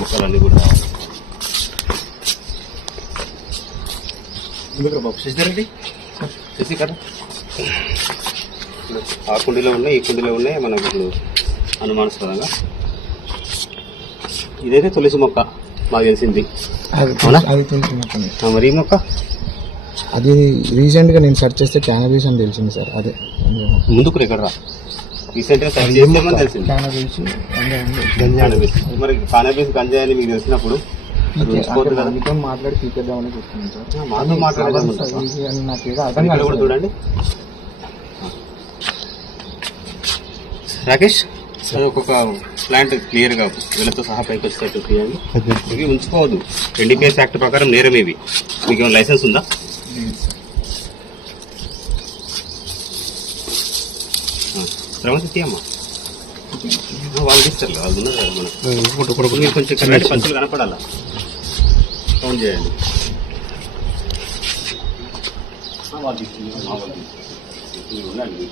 మొక్కలన్నీ కూడా రావాలి. ఎందుకు బాబు శశిధరెడ్డి శశి కదా ఆ కుండీలో ఉన్నాయి, ఈ కుండీలో ఉన్నాయి. మనకు ఇప్పుడు అనుమానాస్పదంగా ఇదైతే తులసి మొక్క మాకు తెలిసింది. అది తులసి మొక్క. మరి ఈ మొక్క అది రీసెంట్ గా నేను సెర్చ్ చేస్తే క్యానబీస్ అని తెలిసింది సార్. అదే ముందుకు ఎక్కడ రా రీసెంట్ గా సెర్చ్ చేస్తామని తెలిసింది. మరి కానబీస్ గంజాయి అని మీకు తెలిసినప్పుడు మీతో మాట్లాడి తీసేద్దామని చూస్తున్నాను సార్. మాతో మాట్లాడేది నాకు ఏదో అర్థం కాదు కూడా చూడండి. రాకేష్ ఒక్కొక్క ప్లాంట్ క్లియర్ గా వీళ్ళతో సహా పైకి వచ్చేటట్టు తీయండి. ఇవి ఉంచుకోవద్దు, ఎన్డీపీఎస్ యాక్ట్ ప్రకారం నేరం ఇవి. మీకు ఏమైనా లైసెన్స్ ఉందా? తర్వాత తీయమ్మా, వాళ్ళు తీస్తారు, వాళ్ళు ఉన్నారు కదా మనకు. మీరు కొంచెం కరెక్ట్ పంచులు కనపడాలా, కౌంట్ చేయండి. వాళ్ళు ఉండండి.